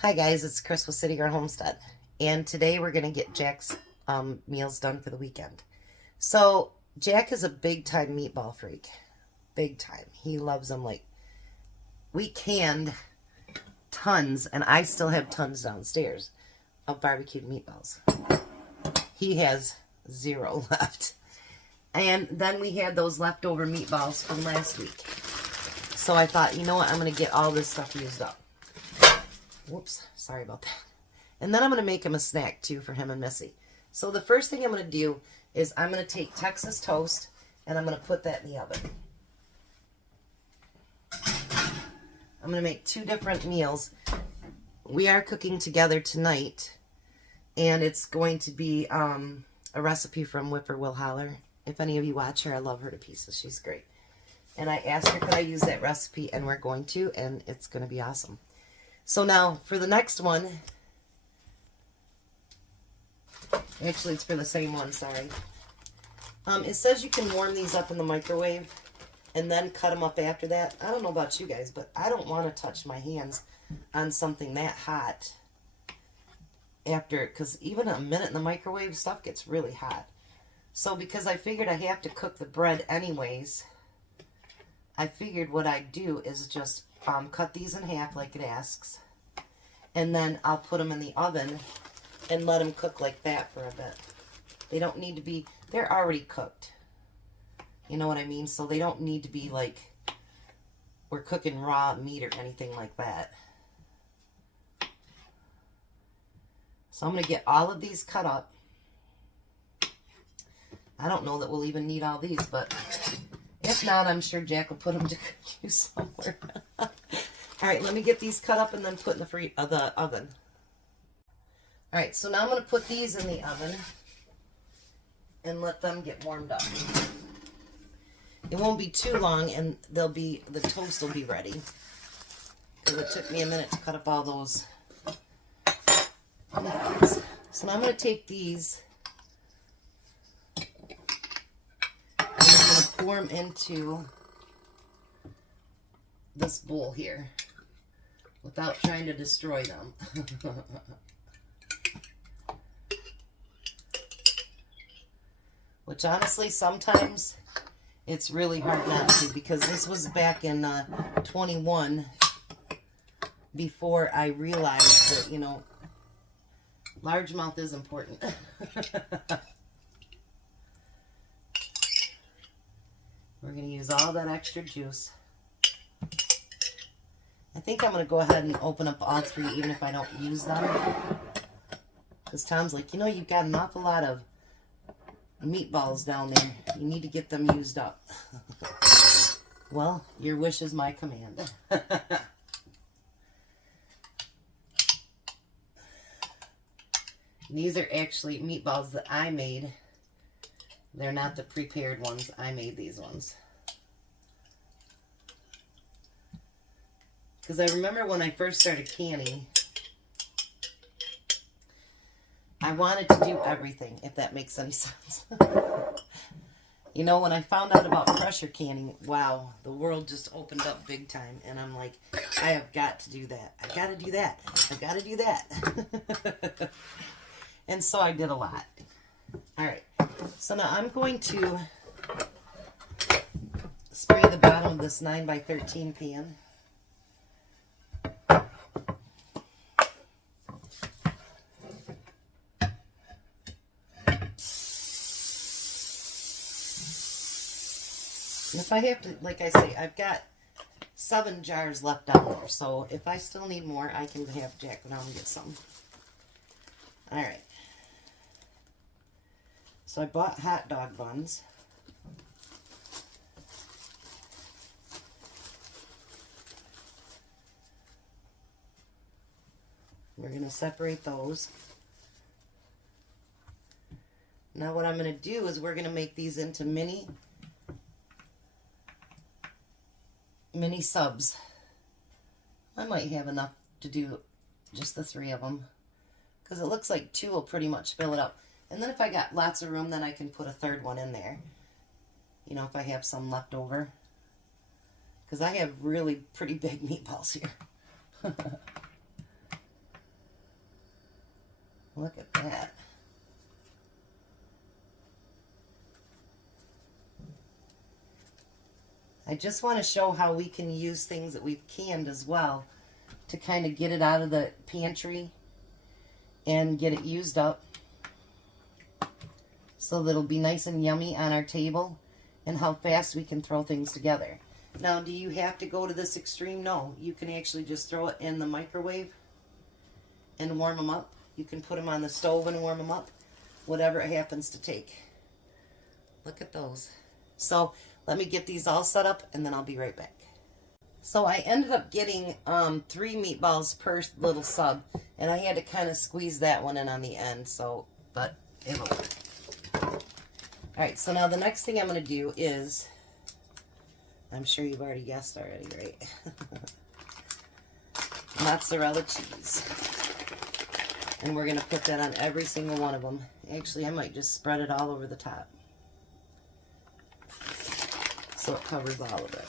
Hi guys, it's Chris with City Girl Homestead, and today we're going to get Jack's meals done for the weekend. So Jack is a big time meatball freak, big time. He loves them. Like, we canned tons, and I still have tons downstairs of barbecued meatballs. He has 0 left. And then we had those leftover meatballs from last week. So I thought, you know what, I'm going to get all this stuff used up. Whoops, sorry about that. And then I'm going to make him a snack, too, for him and Missy. So the first thing I'm going to do is I'm going to take Texas toast, and I'm going to put that in the oven. I'm going to make 2 different meals. We are cooking together tonight, and it's going to be a recipe from Whipper Will Holler. If any of you watch her, I love her to pieces. She's great. And I asked her, could I use that recipe, and we're going to, and it's going to be awesome. So now, for the next one, actually it's for the same one, sorry. It says you can warm these up in the microwave and then cut them up after that. I don't know about you guys, but I don't want to touch my hands on something that hot after, because even a minute in the microwave, stuff gets really hot. So because I figured I have to cook the bread anyways, I figured what I'd do is just cut these in half like it asks, and then I'll put them in the oven and let them cook like that for a bit. They don't need to be, they're already cooked. You know what I mean? So they don't need to be like we're cooking raw meat or anything like that. So I'm going to get all of these cut up. I don't know that we'll even need all these, but if not, I'm sure Jack will put them to use somewhere. All right, let me get these cut up and then put in the oven. All right, so now I'm going to put these in the oven and let them get warmed up. It won't be too long, and the toast will be ready. Because it took me a minute to cut up all those meatballs. So now I'm going to take these and I'm going to pour them into this bowl here without trying to destroy them. Which honestly, sometimes it's really hard not to, because this was back in 21 before I realized that, you know, largemouth is important. We're going to use all that extra juice. I think I'm going to go ahead and open up all 3 even if I don't use them. Because Tom's like, you know, you've got an awful lot of meatballs down there. You need to get them used up. Well, your wish is my command. These are actually meatballs that I made. They're not the prepared ones. I made these ones. Because I remember when I first started canning, I wanted to do everything, if that makes any sense. You know, when I found out about pressure canning, wow, the world just opened up big time. And I'm like, I have got to do that. I've got to do that. I've got to do that. And so I did a lot. All right. So now I'm going to spray the bottom of this 9x13 pan. And if I have to, like I say, I've got 7 jars left down there. So if I still need more, I can have Jack go down and get some. All right. So I bought hot dog buns. We're going to separate those. Now what I'm going to do is we're going to make these into mini subs. I might have enough to do just the 3 of them, because it looks like 2 will pretty much fill it up. And then if I got lots of room, then I can put a 3rd one in there. You know, if I have some left over. Because I have really pretty big meatballs here. just want to show how we can use things that we've canned as well to kind of get it out of the pantry and get it used up so that it'll be nice and yummy on our table, and how fast we can throw things together. Now, do you have to go to this extreme? No. You can actually just throw it in the microwave and warm them up. You can put them on the stove and warm them up. Whatever it happens to take. Look at those. So let me get these all set up and then I'll be right back. So I ended up getting 3 meatballs per little sub, and I had to kind of squeeze that one in on the end, so, but it'll work. Alright, so now the next thing I'm going to do is, I'm sure you've already guessed already, right? Mozzarella cheese. And we're going to put that on every single one of them. Actually, I might just spread it all over the top, so it covers all of it.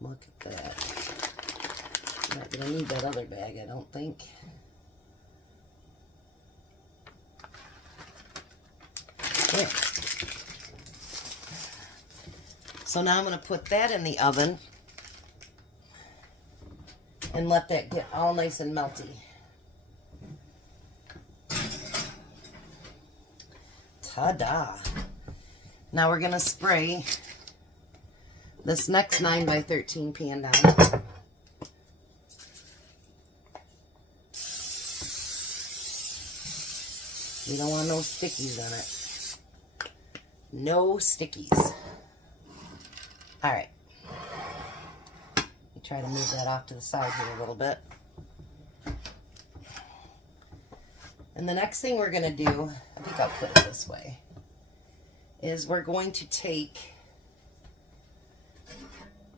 Look at that. I'm not going to need that other bag, I don't think. There. So now I'm going to put that in the oven and let that get all nice and melty. Ta-da! Now we're going to spray this next 9x13 pan down. You don't want no stickies in it. No stickies. Alright. Let me try to move that off to the side here a little bit. And the next thing we're going to do, I think I'll put it this way, is we're going to take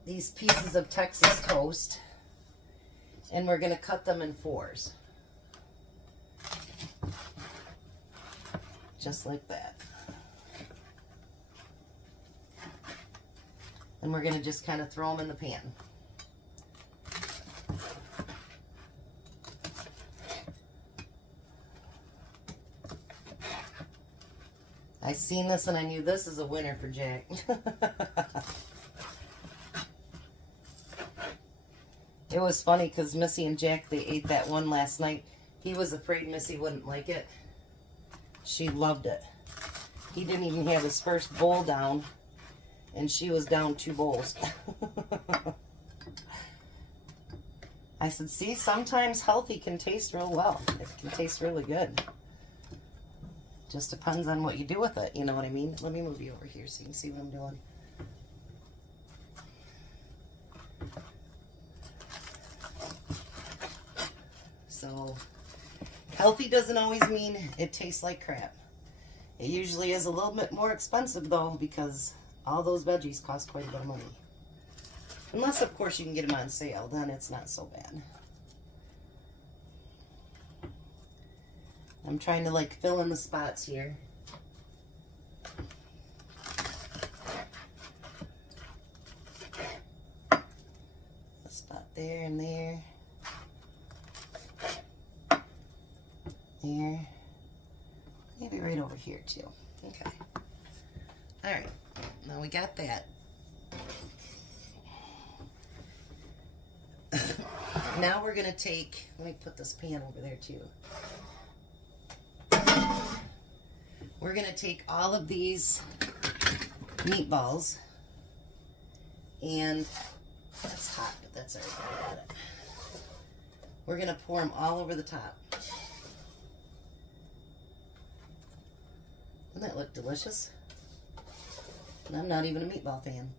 these pieces of Texas toast and we're going to cut them in 4s. Just like that. And we're going to just kind of throw them in the pan. I seen this and I knew this is a winner for Jack. It was funny because Missy and Jack, they ate that one last night. He was afraid Missy wouldn't like it. She loved it. He didn't even have his first bowl down, and she was down 2 bowls. I said, see, sometimes healthy can taste real well. It can taste really good. Just depends on what you do with it, you know what I mean? Let me move you over here so you can see what I'm doing. So, healthy doesn't always mean it tastes like crap. It usually is a little bit more expensive, though, because all those veggies cost quite a bit of money. Unless, of course, you can get them on sale. Then it's not so bad. I'm trying to, like, fill in the spots here. A spot there and there. There. Maybe right over here, too. Okay. Alright. Now we got that. Now we're going to take, let me put this pan over there, too. We're going to take all of these meatballs, and that's hot, but that's alright. I got it. We're going to pour them all over the top. Doesn't that look delicious? And I'm not even a meatball fan.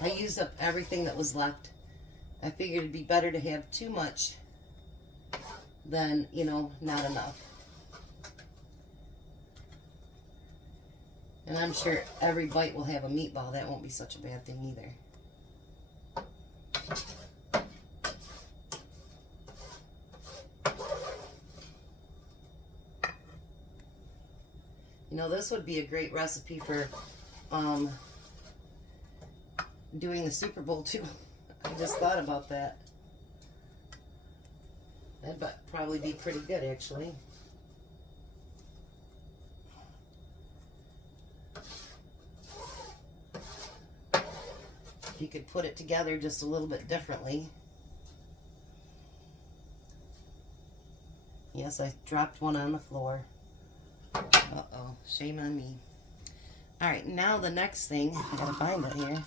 I used up everything that was left. I figured it'd be better to have too much than, you know, not enough. And I'm sure every bite will have a meatball. That won't be such a bad thing either. You know, this would be a great recipe for doing the Super Bowl too. I just thought about that. That'd probably be pretty good, actually. If you could put it together just a little bit differently. Yes, I dropped one on the floor. Uh-oh, shame on me. All right, now the next thing, I gotta find it here,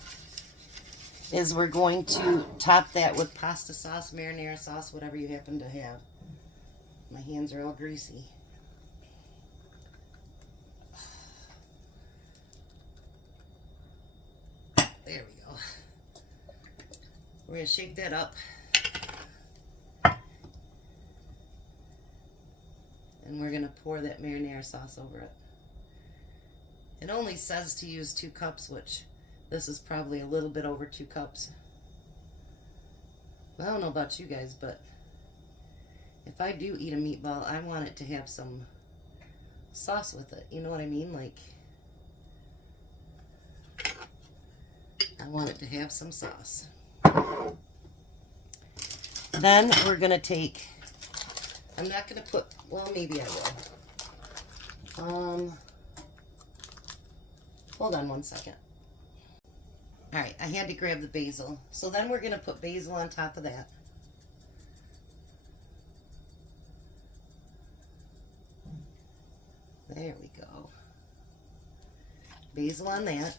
is we're going to top that with pasta sauce, marinara sauce, whatever you happen to have. My hands are all greasy. There we go. We're gonna shake that up. And we're gonna pour that marinara sauce over it. It only says to use 2 cups, which this is probably a little bit over 2 cups. I don't know about you guys, but if I do eat a meatball, I want it to have some sauce with it. You know what I mean? Like, I want it to have some sauce. Then we're gonna take, I'm not gonna put, well, maybe I will. Hold on one second. All right, I had to grab the basil. So then we're gonna put basil on top of that. There we go. Basil on that.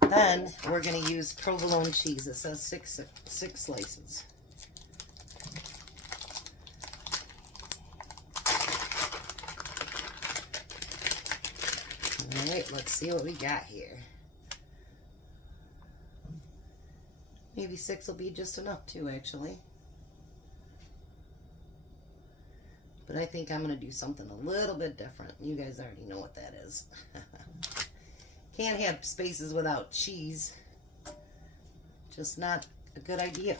Then we're gonna use provolone cheese. It says six slices. All right, let's see what we got here. Maybe 6 will be just enough too, actually. But I think I'm going to do something a little bit different. You guys already know what that is. Can't have spaces without cheese. Just not a good idea.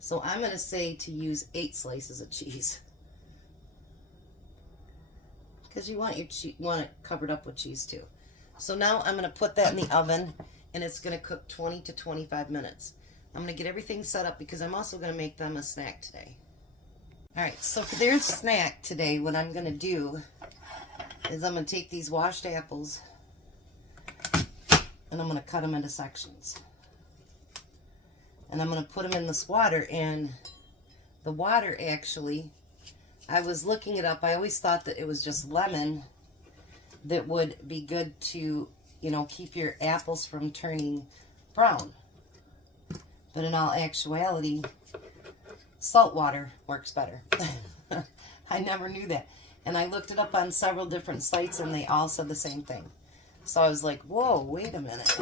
So I'm going to say to use 8 slices of cheese. Because you want it covered up with cheese too. So now I'm going to put that in the oven, and it's going to cook 20 to 25 minutes. I'm going to get everything set up because I'm also going to make them a snack today. All right, so for their snack today, what I'm going to do is I'm going to take these washed apples and I'm going to cut them into sections. And I'm going to put them in this water, and the water actually, I was looking it up. I always thought that it was just lemon that would be good to, you know, keep your apples from turning brown. But in all actuality, salt water works better. I never knew that. And I looked it up on several different sites, and they all said the same thing. So I was like, whoa, wait a minute.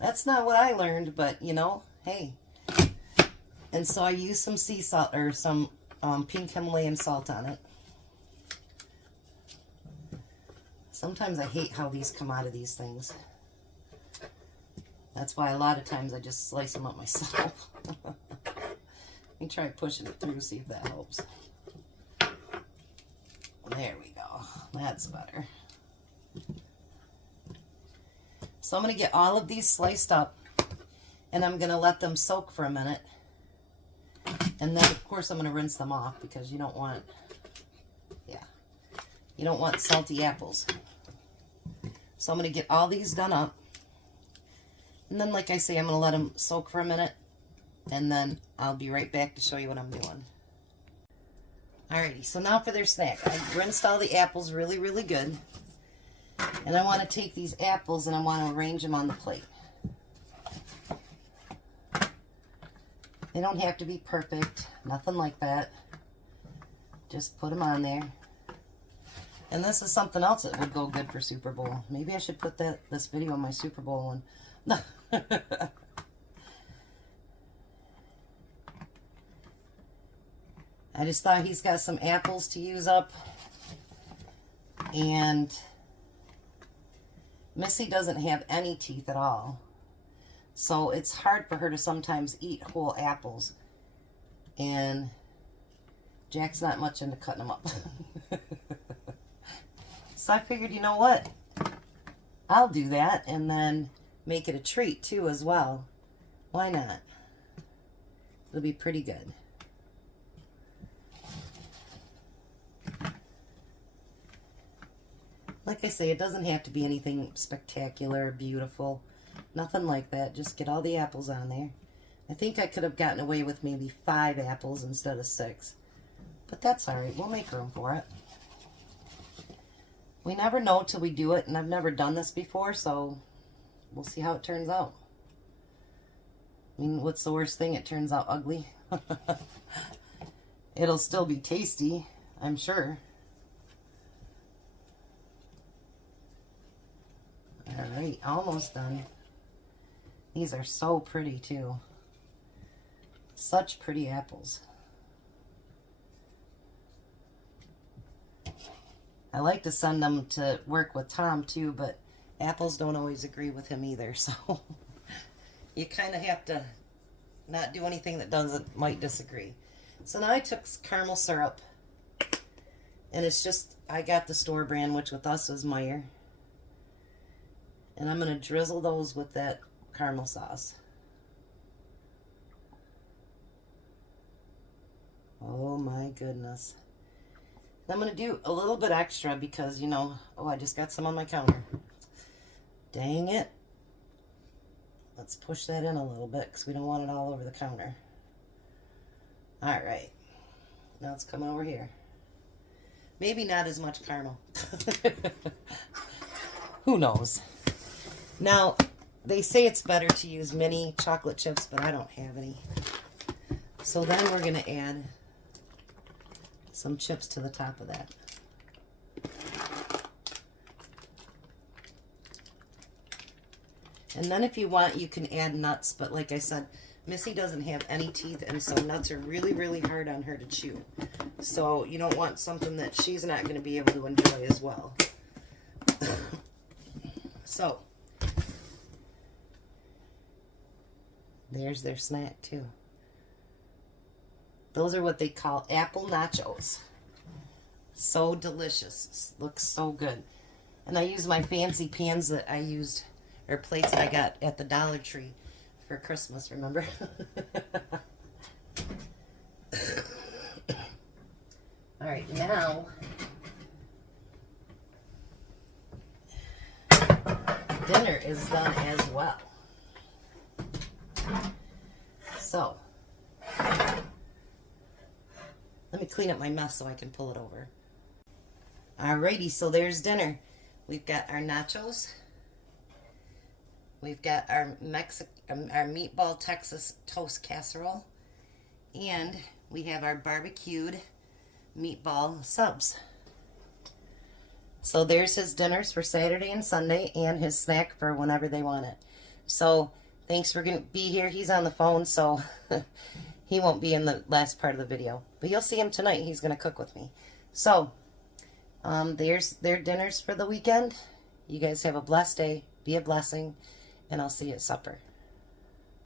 That's not what I learned, but, you know, hey. And so I used some sea salt, or some pink Himalayan salt on it. Sometimes I hate how these come out of these things. That's why a lot of times I just slice them up myself. Let me try pushing it through, see if that helps. There we go. That's better. So I'm going to get all of these sliced up, and I'm going to let them soak for a minute. And then, of course, I'm going to rinse them off because you don't want, you don't want salty apples. So I'm going to get all these done up. And then, like I say, I'm going to let them soak for a minute. And then I'll be right back to show you what I'm doing. Alrighty, so now for their snack. I rinsed all the apples really, really good. And I want to take these apples and I want to arrange them on the plate. They don't have to be perfect, nothing like that. Just put them on there. And this is something else that would go good for Super Bowl. Maybe I should put this video on my Super Bowl one. I just thought he's got some apples to use up. And Missy doesn't have any teeth at all. So it's hard for her to sometimes eat whole apples. And Jack's not much into cutting them up. So I figured, you know what? I'll do that and then make it a treat too as well. Why not? It'll be pretty good. Like I say, it doesn't have to be anything spectacular, beautiful. Nothing like that. Just get all the apples on there. I think I could have gotten away with maybe 5 apples instead of 6. But that's alright. We'll make room for it. We never know till we do it, and I've never done this before, so we'll see how it turns out. I mean, what's the worst thing? It turns out ugly. It'll still be tasty, I'm sure. Alright, almost done. These are so pretty too. Such pretty apples. I like to send them to work with Tom too, but apples don't always agree with him either, so you kind of have to not do anything that might disagree. So now I took caramel syrup, and it's just, I got the store brand, which with us is Meyer. And I'm going to drizzle those with that caramel sauce. Oh my goodness. I'm going to do a little bit extra because, you know, oh, I just got some on my counter. Dang it. Let's push that in a little bit because we don't want it all over the counter. Alright. Now it's coming over here. Maybe not as much caramel. Who knows? Now, they say it's better to use mini chocolate chips, but I don't have any. So then we're going to add some chips to the top of that. And then if you want, you can add nuts, but like I said, Missy doesn't have any teeth, and so nuts are really, really hard on her to chew. So you don't want something that she's not going to be able to enjoy as well. So, there's their snack too. Those are what they call apple nachos. So delicious. Looks so good. And I use my fancy pans that I used, or plates that I got at the Dollar Tree for Christmas, remember? Alright, now dinner is done as well. So, let me clean up my mess so I can pull it over. Alrighty, so there's dinner. We've got our nachos. We've got our meatball Texas toast casserole. And we have our barbecued meatball subs. So there's his dinners for Saturday and Sunday and his snack for whenever they want it. So thanks for going to be here. He's on the phone, so he won't be in the last part of the video. But you'll see him tonight. He's going to cook with me. So there's their dinners for the weekend. You guys have a blessed day. Be a blessing. And I'll see you at supper.